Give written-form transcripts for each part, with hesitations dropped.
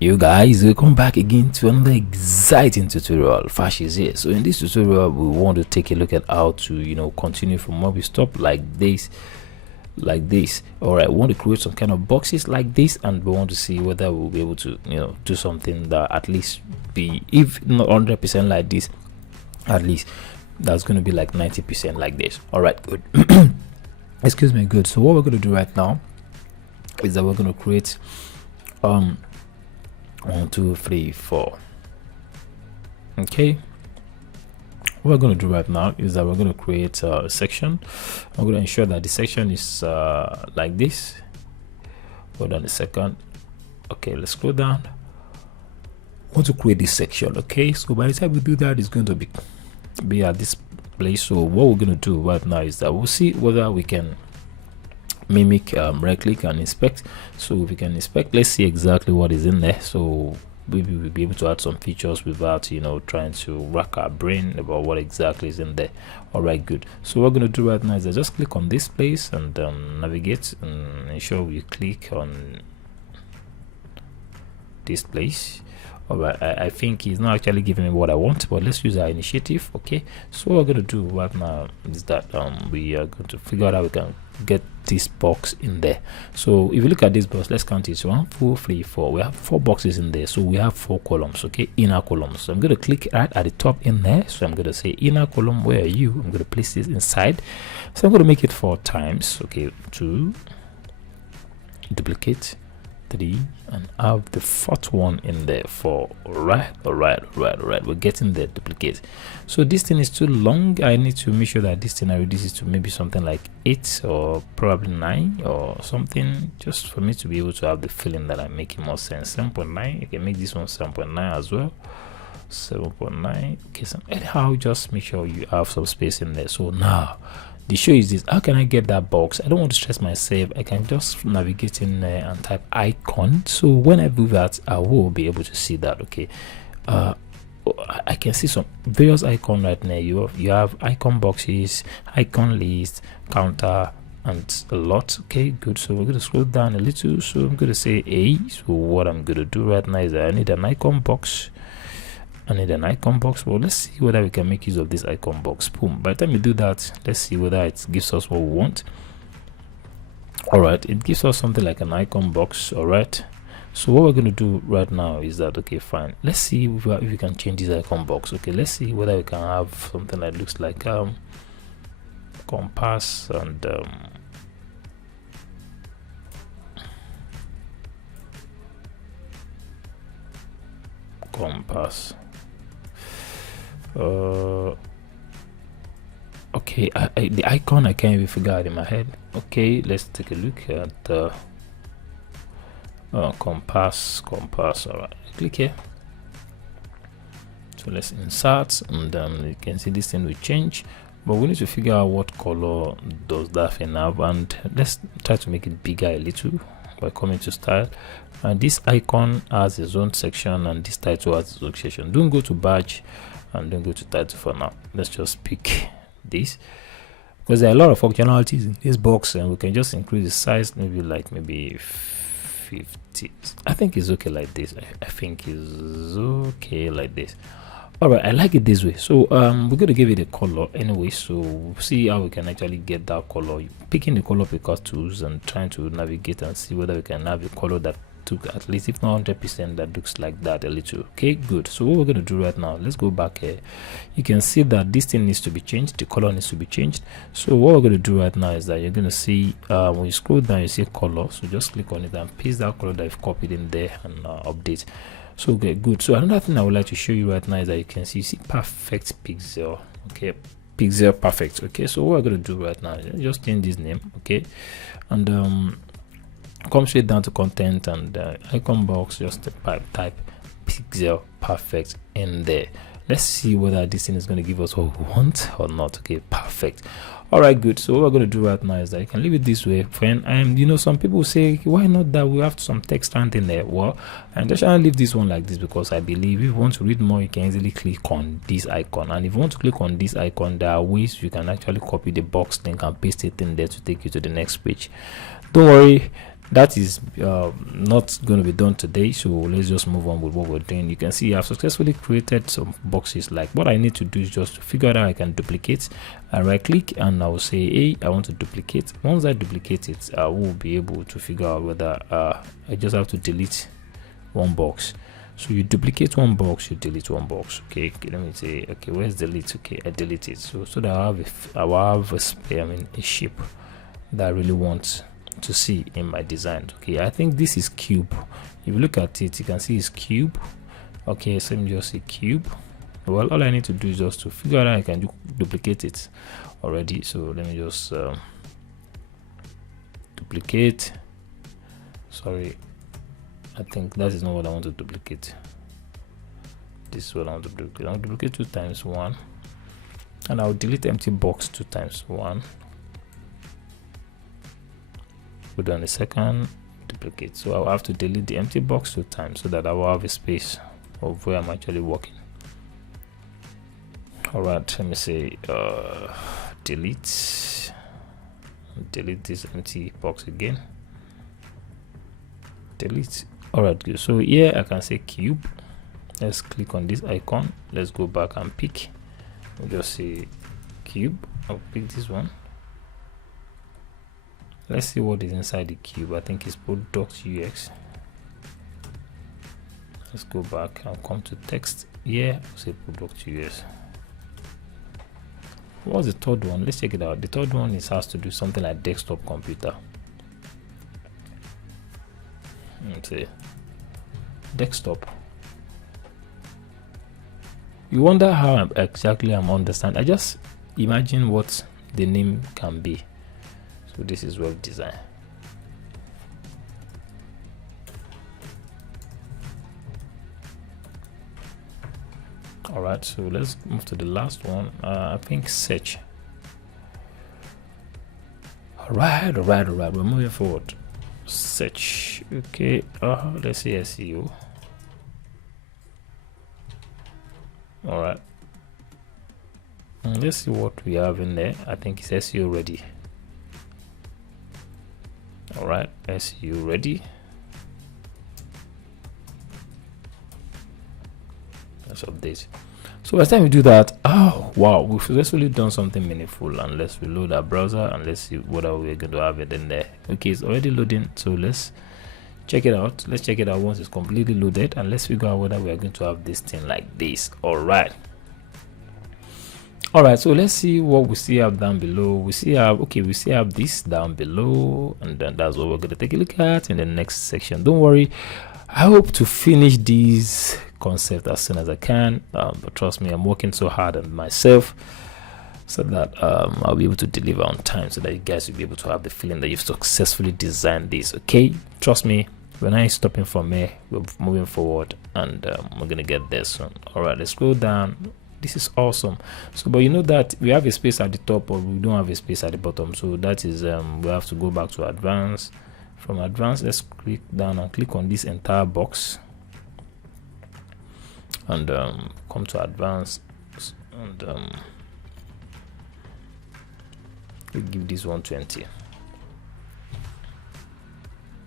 You guys, welcome back again to another exciting tutorial. Fash is here. So in this tutorial we want to take a look at how to continue from where we stop, like this. All right, we want to create some kind of boxes like this, and we want to see whether we'll be able to do something that at least be, if not 100% like this, at least that's going to be like 90% like this. All right, good. Excuse me. Good. So what we're going to do right now is that we're going to create 1 2 3 4. Okay, what we're going to do right now is that we're going to create a section. I'm going to ensure that the section is like this. Hold on a second. Okay, let's scroll down. I want to create this section. Okay, so by the time we do that, it's going to be at this place. So what we're going to do right now is that we'll see whether we can mimic right click and inspect. So if we can inspect, let's see exactly what is in there. So maybe we'll be able to add some features without trying to rack our brain about what exactly is in there. All right, good. So what we're going to do right now is I just click on this place and navigate and ensure we click on this place. All right, I think he's not actually giving me what I want, but let's use our initiative. Okay, so what we're going to do right now is that we are going to figure out how we can get this box in there. So if you look at this box, let's count it: 1 2 3 4. We have 4 boxes in there, so we have 4 columns. Okay, inner columns. So I'm going to click right at the top in there. So I'm going to say inner column, where are you? I'm going to place this inside. So I'm going to make it 4 times. Okay, 2, duplicate, 3, and have the 4th one in there. 4. All right, we're getting the duplicate. So this thing is too long. I need to make sure that this thing I reduce it to maybe something like 8 or probably 9 or something, just for me to be able to have the feeling that I'm making more sense. 7.9. I can make this one 7.9 as well. 7.9. Okay, so anyhow, just make sure you have some space in there. So now the show is this: how can I get that box? I don't want to stress myself. I can just navigate in there and type icon. So when I do that, I will be able to see that. Okay, I can see some various icon right now. You have icon boxes, icon list, counter, and a lot. Okay, good. So we're going to scroll down a little. So I'm going to say A. So what I'm going to do right now is that I need an icon box. Well, let's see whether we can make use of this icon box. Boom. By the time we do that, let's see whether it gives us what we want. All right, it gives us something like an icon box. All right, so what we're going to do right now is that, okay, fine, let's see if we can change this icon box. Okay, let's see whether we can have something that looks like compass and compass. Okay, the icon I can't even figure out in my head. Okay, let's take a look at the compass. All right, click here. So let's insert, and you can see this thing will change, but we need to figure out what color does that thing have, and let's try to make it bigger a little by coming to style. And this icon has its own section, and this title has its own section. Don't go to badge and don't go to title for now. Let's just pick this because there are a lot of functionalities in this box, and we can just increase the size, maybe 50. I think it's okay like this. I think it's okay like this. All right, I like it this way. So we're going to give it a color anyway, so we'll see how we can actually get that color. Picking the color picker tools and trying to navigate and see whether we can have a color that took at least, if not 100%, that looks like that a little. Okay, good. So what we're going to do right now, let's go back here. You can see that this thing needs to be changed, the color needs to be changed. So what we're going to do right now is that you're going to see when you scroll down, you see color. So just click on it and paste that color that I've copied in there and update. So okay, good. So another thing I would like to show you right now is that you can see perfect pixel. Okay, pixel perfect. Okay, so what we're going to do right now is just change this name. Okay, and come straight down to content and icon box, just type pixel perfect in there. Let's see whether this thing is going to give us what we want or not. Okay, perfect. All right, good. So what we're going to do right now is that you can leave it this way, friend. And some people say, why not that we have some text stand in there? Well, I'm just trying to leave this one like this because I believe if you want to read more, you can easily click on this icon. And if you want to click on this icon, there are ways you can actually copy the box link and paste it in there to take you to the next page. Don't worry, that is not going to be done today, so let's just move on with what we're doing. You can see I've successfully created some boxes. Like, what I need to do is just to figure out how I can duplicate. I right click and I will say, hey, I want to duplicate. Once I duplicate it, I will be able to figure out whether I just have to delete one box. So you duplicate one box, you delete one box. Okay, let me say, okay, where's delete? Okay, I delete it. So that I have a shape that I really want to see in my design. Okay, I think this is cube. If you look at it, you can see it's cube. Okay, so let me just say cube. Well, all I need to do is just to figure out how I can duplicate it already. So let me just duplicate. Sorry, I think that is not what I want to duplicate. This is what I want to duplicate. I'll duplicate 2 times 1, and I'll delete empty box 2 times 1. Put on the second, duplicate. So I'll have to delete the empty box 2 times so that I will have a space of where I'm actually working. All right, let me say delete this empty box again, delete. All right, good. So here I can say cube. Let's click on this icon. Let's go back and pick. We'll just say cube. I'll pick this one. Let's see what is inside the cube. I think it's product UX. Let's go back and come to text. Yeah, I'll say product UX. What's the third one? Let's check it out. The third one has to do something like desktop computer. Let's say desktop. You wonder how exactly I'm understanding. I just imagine what the name can be. So this is web design. All right, so let's move to the last one. I think search. All right. We're moving forward. Search. Okay. Let's see SEO. All right. Let's see what we have in there. I think it's SEO ready. All right, SEO ready. Let's update. So by the time we do that, oh wow, we've successfully done something meaningful. And let's reload our browser and let's see what are we going to have it in there. Okay, it's already loading, so let's check it out. Let's check it out once it's completely loaded, and let's figure out whether we are going to have this thing like this. All right, so let's see what we see have down below. We see have this down below, and then that's what we're going to take a look at in the next section. Don't worry, I hope to finish these concepts as soon as I can, but trust me, I'm working so hard on myself so that I'll be able to deliver on time, so that you guys will be able to have the feeling that you've successfully designed this. Okay, trust me, we're not stopping from here, we're moving forward, and we're gonna get there soon. All right, let's scroll down. This is awesome. So but you know that we have a space at the top, or we don't have a space at the bottom, so that is we have to go back to advanced. From advanced, let's click down and click on this entire box, and come to advanced, and we give this 120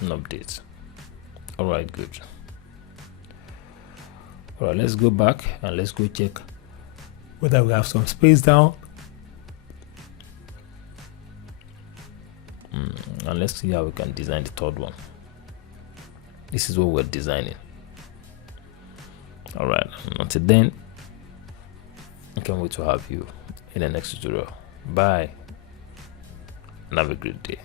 and update. All right, good. All right, let's go back and let's go check whether we have some space down, and let's see how we can design the third one. This is what we're designing. All right, until then, I can't wait to have you in the next tutorial. Bye and have a great day.